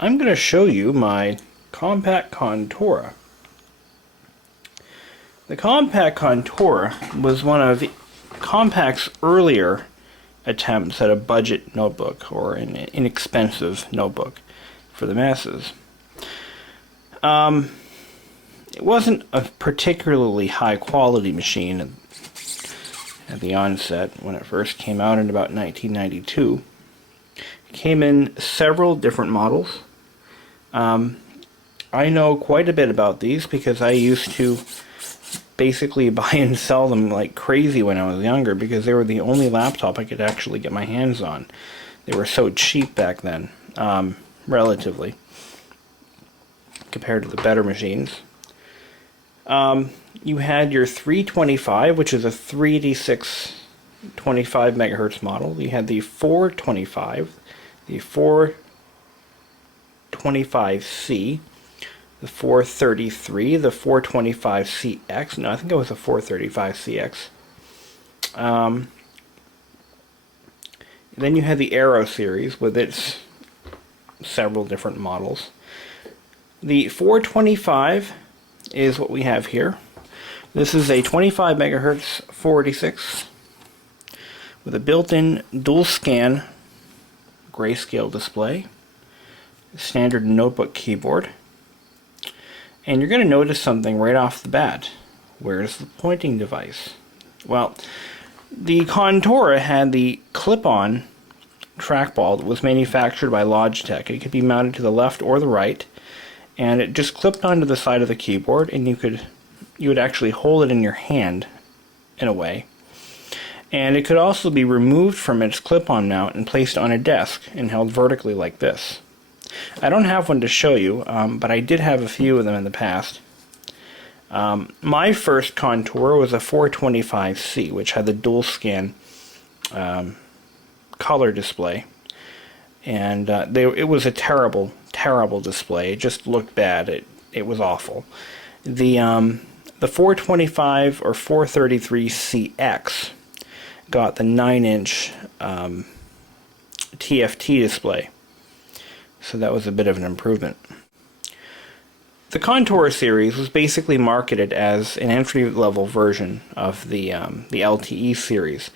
I'm going to show you my Compaq Contura. The Compaq Contura was one of Compaq's earlier attempts at a budget notebook, or an inexpensive notebook for the masses. It wasn't a particularly high quality machine at the onset when it first came out in about 1992. It came in several different models. I know quite a bit about these because I used to basically buy and sell them like crazy when I was younger, because they were the only laptop I could actually get my hands on. They were so cheap back then, relatively, compared to the better machines. You had your 325, which is a 386 25 megahertz model. You had the 425, the 425C, the 433, the 425CX. No, I think it was a 435CX. Then you had the Aero series with its several different models. The 425 is what we have here. This is a 25 megahertz 486 with a built-in dual scan grayscale display, standard notebook keyboard. And you're going to notice something right off the bat. Where's the pointing device? Well, the Contura had the clip-on trackball that was manufactured by Logitech. It could be mounted to the left or the right, and it just clipped onto the side of the keyboard, and you would actually hold it in your hand in a way. And it could also be removed from its clip-on mount and placed on a desk and held vertically like this. I don't have one to show you, but I did have a few of them in the past. My first Contura was a 425C, which had the dual scan color display, and it was a terrible display. It just looked bad. It was awful. The 425 or 433CX got the 9-inch TFT display, so that was a bit of an improvement. The Contura series was basically marketed as an entry-level version of the LTE series.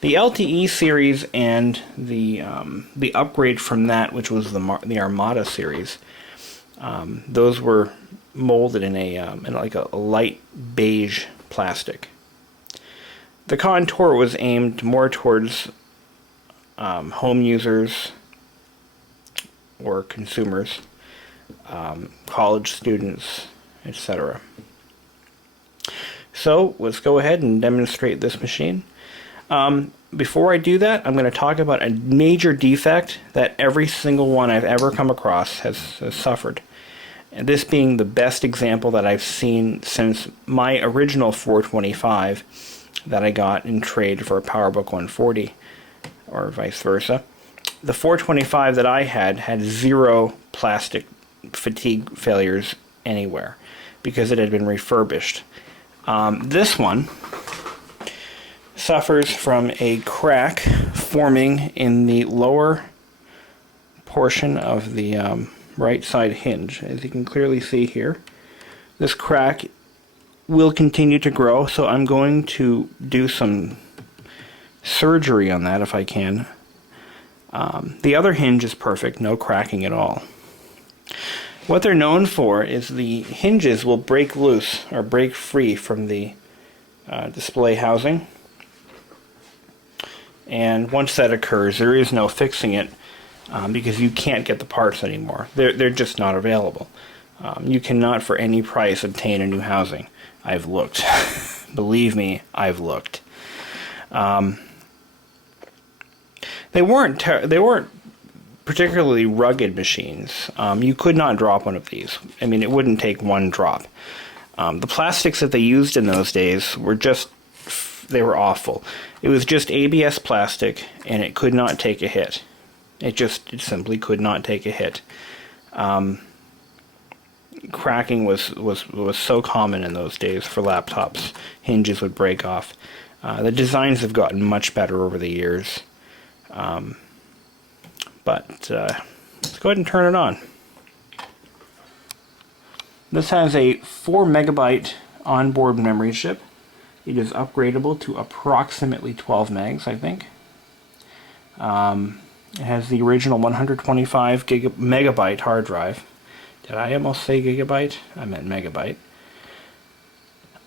The LTE series and the upgrade from that, which was the Armada series, those were molded in like a light beige plastic. The Contura was aimed more towards home users or consumers, college students, etc. So let's go ahead and demonstrate this machine. Before I do that, I'm going to talk about a major defect that every single one I've ever come across has suffered. And this being the best example that I've seen since my original 425 that I got in trade for a PowerBook 140, or vice versa. The 425 that I had zero plastic fatigue failures anywhere because it had been refurbished. This one suffers from a crack forming in the lower portion of the right side hinge. As you can clearly see here, this crack will continue to grow, so I'm going to do some surgery on that if I can. The other hinge is perfect, no cracking at all. What they're known for is the hinges will break loose or break free from the display housing, and once that occurs, there is no fixing it because you can't get the parts anymore. They're just not available. You cannot for any price obtain a new housing. I've looked. Believe me, I've looked. They weren't particularly rugged machines. You could not drop one of these. I mean, it wouldn't take one drop. The plastics that they used in those days were they were awful. It was just ABS plastic, and it could not take a hit. It simply could not take a hit. Cracking was so common in those days for laptops. Hinges would break off. The designs have gotten much better over the years. But Let's go ahead and turn it on. This has a 4 megabyte onboard memory chip. It is upgradable to approximately 12 megs, I think. It has the original 125 megabyte hard drive. Did I almost say gigabyte? I meant megabyte.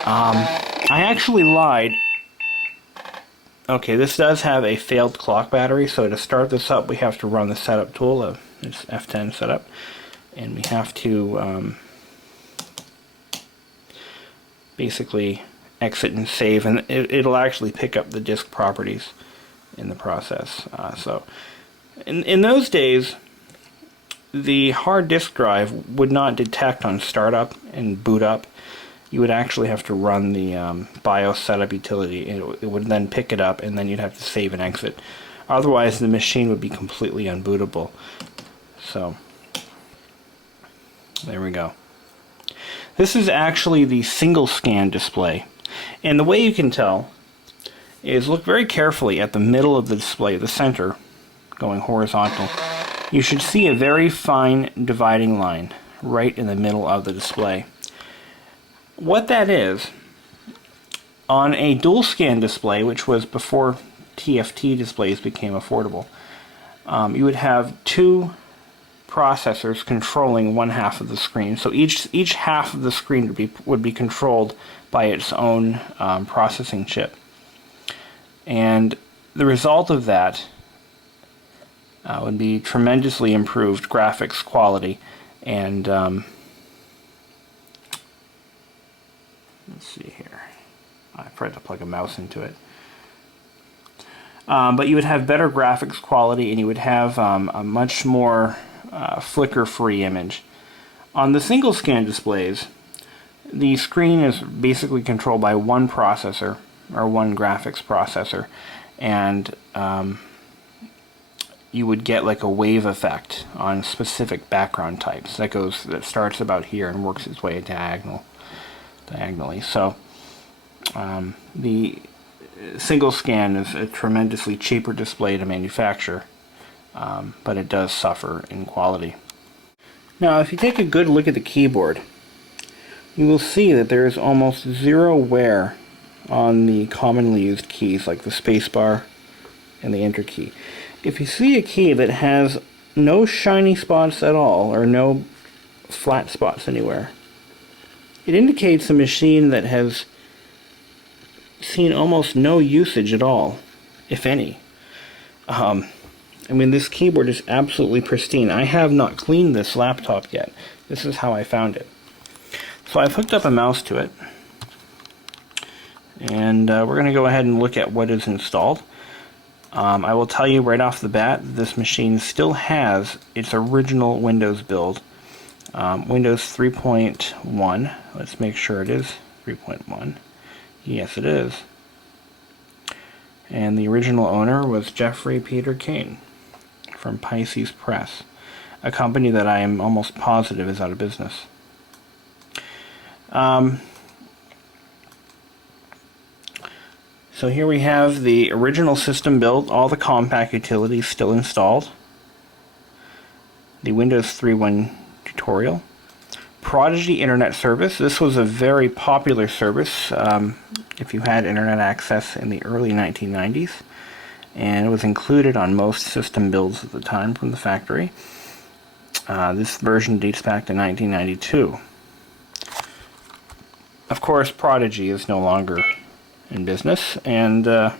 I actually lied. Okay, this does have a failed clock battery, so to start this up we have to run the setup tool. It's F10 setup, and we have to basically exit and save, and it'll actually pick up the disk properties in the process. So in those days, the hard disk drive would not detect on startup and boot up. You would actually have to run the BIOS setup utility. It would then pick it up, and then you'd have to save and exit. Otherwise, the machine would be completely unbootable. So there we go. This is actually the single scan display. And the way you can tell is look very carefully at the middle of the display, the center, going horizontal. You should see a very fine dividing line right in the middle of the display. What that is, on a dual scan display, which was before TFT displays became affordable, you would have two processors controlling one half of the screen. So each half of the screen would be controlled by its own processing chip. And the result of that would be tremendously improved graphics quality. And let's see here. I tried to plug a mouse into it. But you would have better graphics quality, and you would have a much more flicker-free image. On the single scan displays, the screen is basically controlled by one processor, or one graphics processor, and you would get like a wave effect on specific background types that starts about here and works its way diagonally. So the single scan is a tremendously cheaper display to manufacture, but it does suffer in quality. Now, if you take a good look at the keyboard, you will see that there is almost zero wear on the commonly used keys like the spacebar and the enter key. If you see a key that has no shiny spots at all, or no flat spots anywhere, it indicates a machine that has seen almost no usage at all, if any. I mean, this keyboard is absolutely pristine. I have not cleaned this laptop yet. This is how I found it. So I've hooked up a mouse to it, and we're going to go ahead and look at what is installed. I will tell you right off the bat, this machine still has its original Windows build. Windows 3.1. Let's make sure it is 3.1. Yes, it is. And the original owner was Jeffrey Peter Kane from Pisces Press, a company that I am almost positive is out of business. So here we have the original system built, all the Compaq utilities still installed, the Windows 3.1 tutorial, Prodigy Internet Service. This was a very popular service if you had internet access in the early 1990s, and it was included on most system builds at the time from the factory. This version dates back to 1992. Of course, Prodigy is no longer in business, and the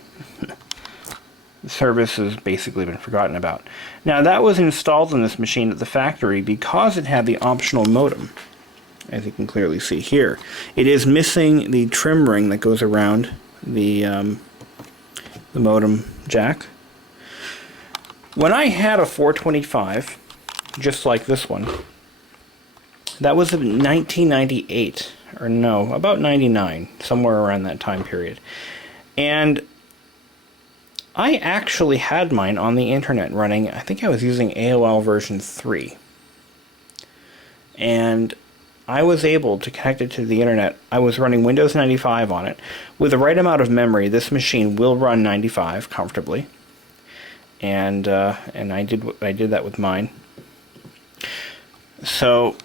service has basically been forgotten about. Now, that was installed on this machine at the factory because it had the optional modem, as you can clearly see here. It is missing the trim ring that goes around the modem jack. When I had a 425, just like this one, that was in 1998, or no, about 99, somewhere around that time period. And I actually had mine on the internet running. I think I was using AOL version 3. And I was able to connect it to the internet. I was running Windows 95 on it. With the right amount of memory, this machine will run 95 comfortably. And I did that with mine. So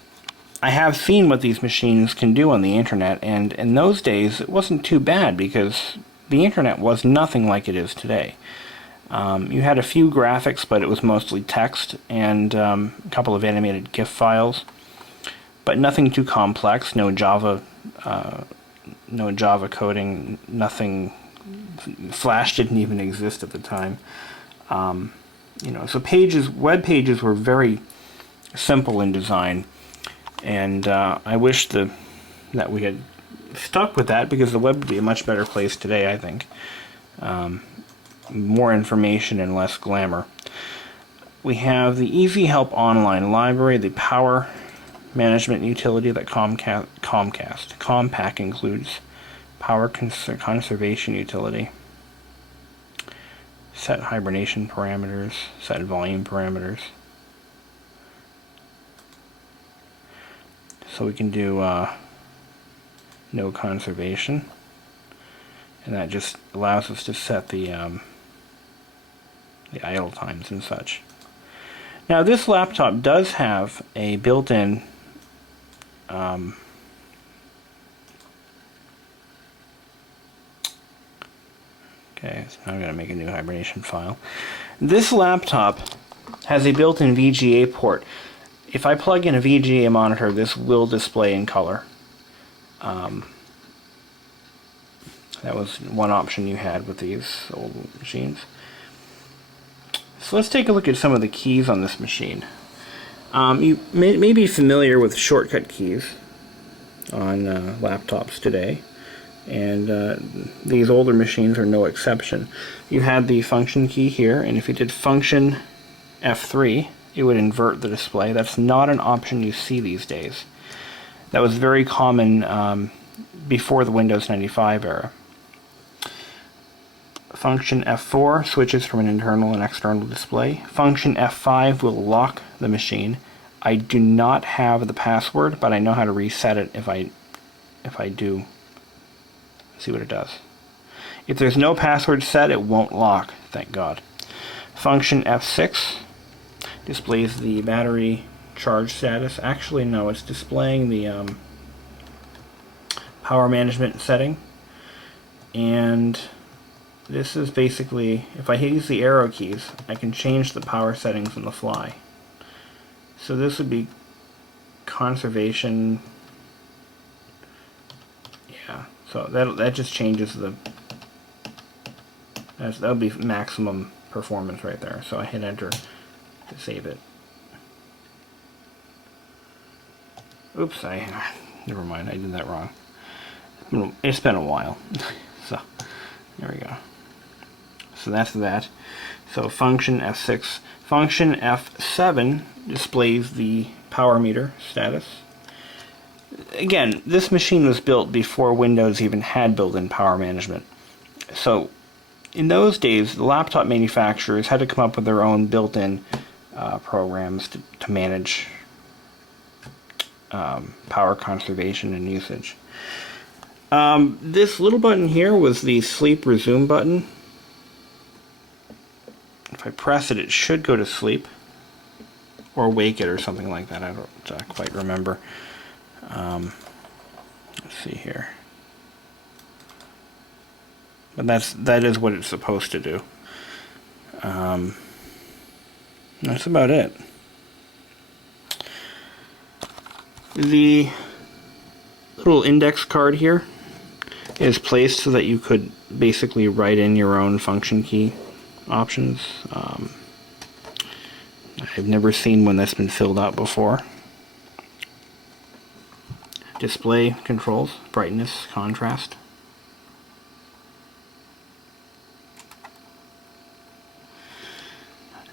I have seen what these machines can do on the internet, and in those days it wasn't too bad because the internet was nothing like it is today. You had a few graphics, but it was mostly text and a couple of animated GIF files, but nothing too complex. No Java coding. Nothing. Flash didn't even exist at the time. So web pages were very simple in design, and I wish that we had stuck with that, because the web would be a much better place today, I think. More information and less glamour. We have the Easy Help Online Library, the power management utility that Compaq includes, power conservation utility, set hibernation parameters, set volume parameters. So we can do no conservation, and that just allows us to set the idle times and such. Now this laptop does have a built-in okay, so now I'm going to make a new hibernation file. This laptop has a built-in VGA port. If I plug in a VGA monitor, this will display in color. That was one option you had with these old machines. So let's take a look at some of the keys on this machine. You may be familiar with shortcut keys on laptops today, and these older machines are no exception. You had the function key here, and if you did function F3, it would invert the display. That's not an option you see these days. That was very common before the Windows 95 era. Function F4 switches from an internal and external display. Function F5 will lock the machine. I do not have the password, but I know how to reset it if I do. See what it does. If there's no password set, it won't lock, thank God. Function F6 displays the battery charge status. Actually, no, it's displaying the power management setting. And this is basically, if I use the arrow keys, I can change the power settings on the fly. So this would be conservation. Yeah, so that just changes the, that'll be maximum performance right there. So I hit enter to save it. Oops, never mind, I did that wrong. It's been a while. So there we go. So that's that. So function F6. Function F7 displays the power meter status. Again, this machine was built before Windows even had built-in power management. So in those days, the laptop manufacturers had to come up with their own built-in programs to manage power conservation and usage. This little button here was the sleep resume button. If I press it, it should go to sleep or wake it or something like that. I don't quite remember. Let's see here. But that is what it's supposed to do. That's about it. The little index card here is placed so that you could basically write in your own function key options. I've never seen one that's been filled out before. Display controls, brightness, contrast.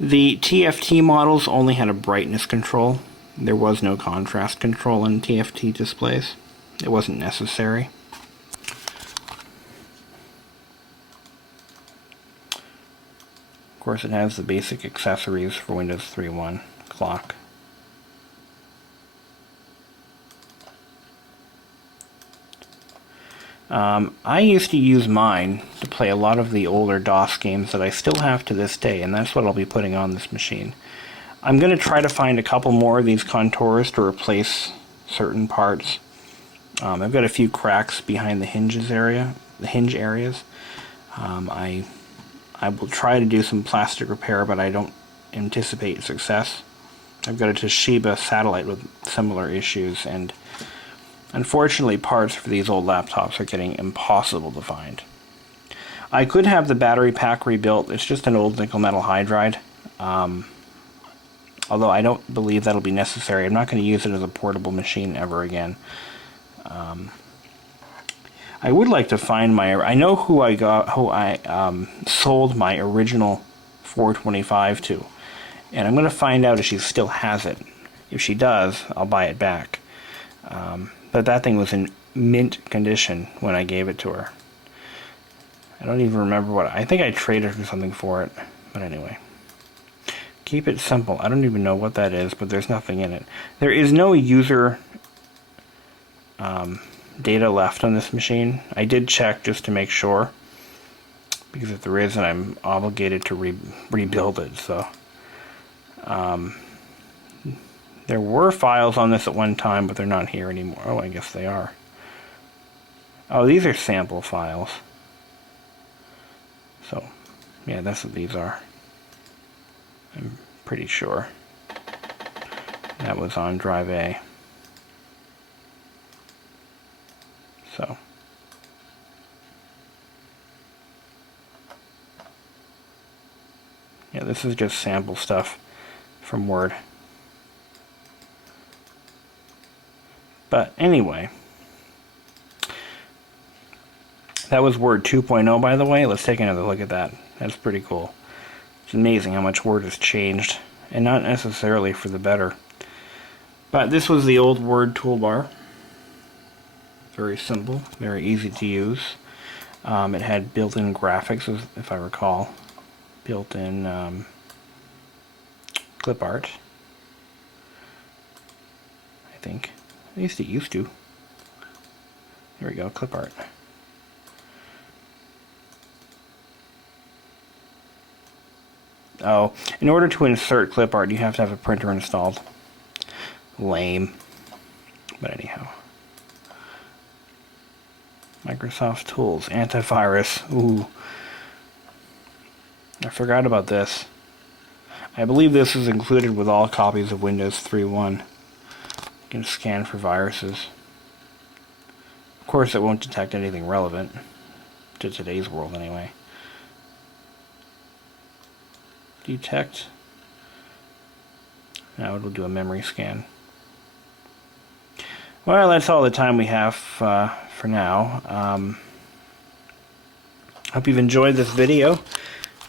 The TFT models only had a brightness control. There was no contrast control in TFT displays. It wasn't necessary. Of course, it has the basic accessories for Windows 3.1, clock. I used to use mine to play a lot of the older DOS games that I still have to this day, and that's what I'll be putting on this machine. I'm going to try to find a couple more of these Conturas to replace certain parts. I've got a few cracks behind the hinge areas. I will try to do some plastic repair, but I don't anticipate success. I've got a Toshiba satellite with similar issues, and unfortunately parts for these old laptops are getting impossible to find. I could have the battery pack rebuilt. It's just an old nickel metal hydride. Although I don't believe that'll be necessary. I'm not going to use it as a portable machine ever again. I would like to find my... I know who I sold my original 425 to. And I'm going to find out if she still has it. If she does, I'll buy it back. But that thing was in mint condition when I gave it to her. I don't even remember what... I think I traded her something for it. But anyway. Keep it simple. I don't even know what that is, but there's nothing in it. There is no user data left on this machine. I did check just to make sure, because if there is, then I'm obligated to rebuild it. So there were files on this at one time, but they're not here anymore. Oh, I guess they are. Oh, these are sample files. So yeah, that's what these are. I'm pretty sure that was on drive A. So yeah, this is just sample stuff from Word. But anyway, that was Word 2.0, by the way. Let's take another look at that. That's pretty cool. It's amazing how much Word has changed, and not necessarily for the better. But this was the old Word toolbar. Very simple, very easy to use. It had built-in graphics, if I recall. Built-in clip art, I think. At least it used to. There we go, clip art. Oh, in order to insert clip art, you have to have a printer installed. Lame. But anyhow. Microsoft Tools, antivirus. Ooh. I forgot about this. I believe this is included with all copies of Windows 3.1. You can scan for viruses. Of course, it won't detect anything relevant to today's world anyway. Detect. Now it'll do a memory scan. Well, that's all the time we have for now. Hope you've enjoyed this video,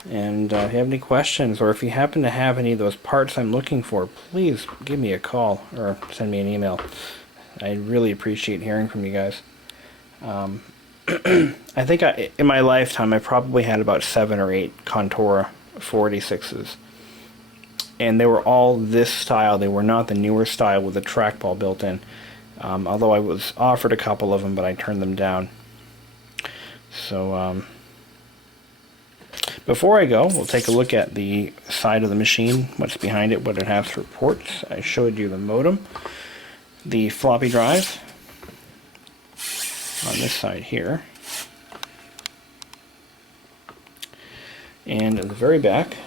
and if you have any questions, or if you happen to have any of those parts I'm looking for, please give me a call or send me an email. I really appreciate hearing from you guys. I think in my lifetime I probably had about 7 or 8 Contura 486s, and they were all this style. They were not the newer style with the trackball built in, although I was offered a couple of them, but I turned them down. So before I go, we'll take a look at the side of the machine, what's behind it, what it has for ports. I showed you the modem, the floppy drive on this side here, and at the very back,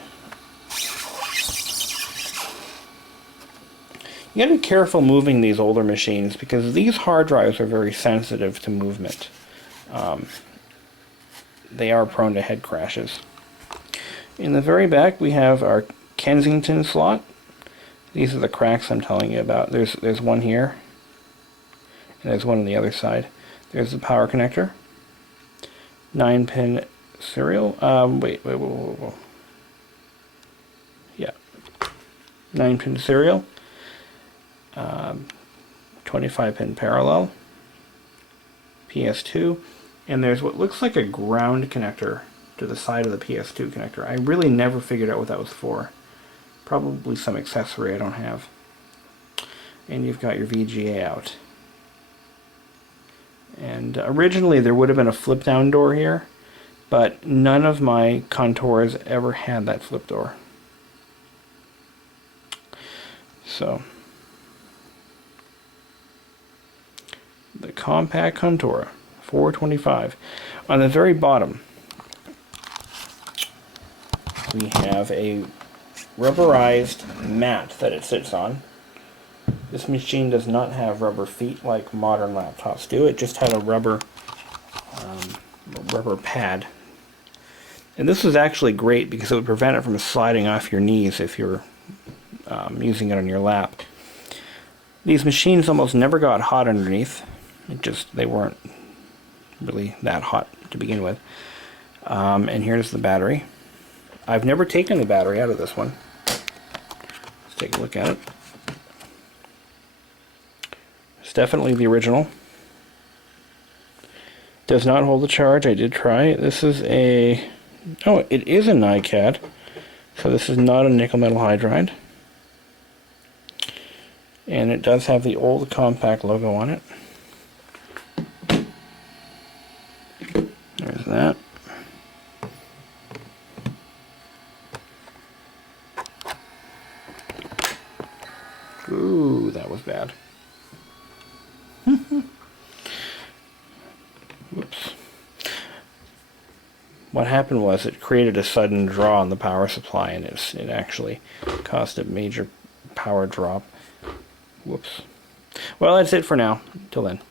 you gotta be careful moving these older machines, because these hard drives are very sensitive to movement. They are prone to head crashes. In the very back, we have our Kensington slot. These are the cracks I'm telling you about. There's one here, and there's one on the other side. There's the power connector. 9-pin serial. Wait. Yeah. 9-pin serial. 25-pin parallel. PS2. And there's what looks like a ground connector to the side of the PS2 connector. I really never figured out what that was for. Probably some accessory I don't have. And you've got your VGA out. And originally there would have been a flip down door here, but none of my Conturas ever had that flip door. So, the Compaq Contura 425. On the very bottom, we have a rubberized mat that it sits on. This machine does not have rubber feet like modern laptops do. It just had a rubber pad. And this was actually great because it would prevent it from sliding off your knees if you're using it on your lap. These machines almost never got hot underneath. They weren't really that hot to begin with. And here's the battery. I've never taken the battery out of this one. Let's take a look at it. It's definitely the original. Does not hold a charge. I did try. This is a... Oh, it is a NiCad. So this is not a nickel metal hydride. And it does have the old Compaq logo on it. There's that. Ooh, that was bad. Whoops. What happened was it created a sudden draw on the power supply, and it actually caused a major power drop. Whoops. Well, that's it for now. Till then.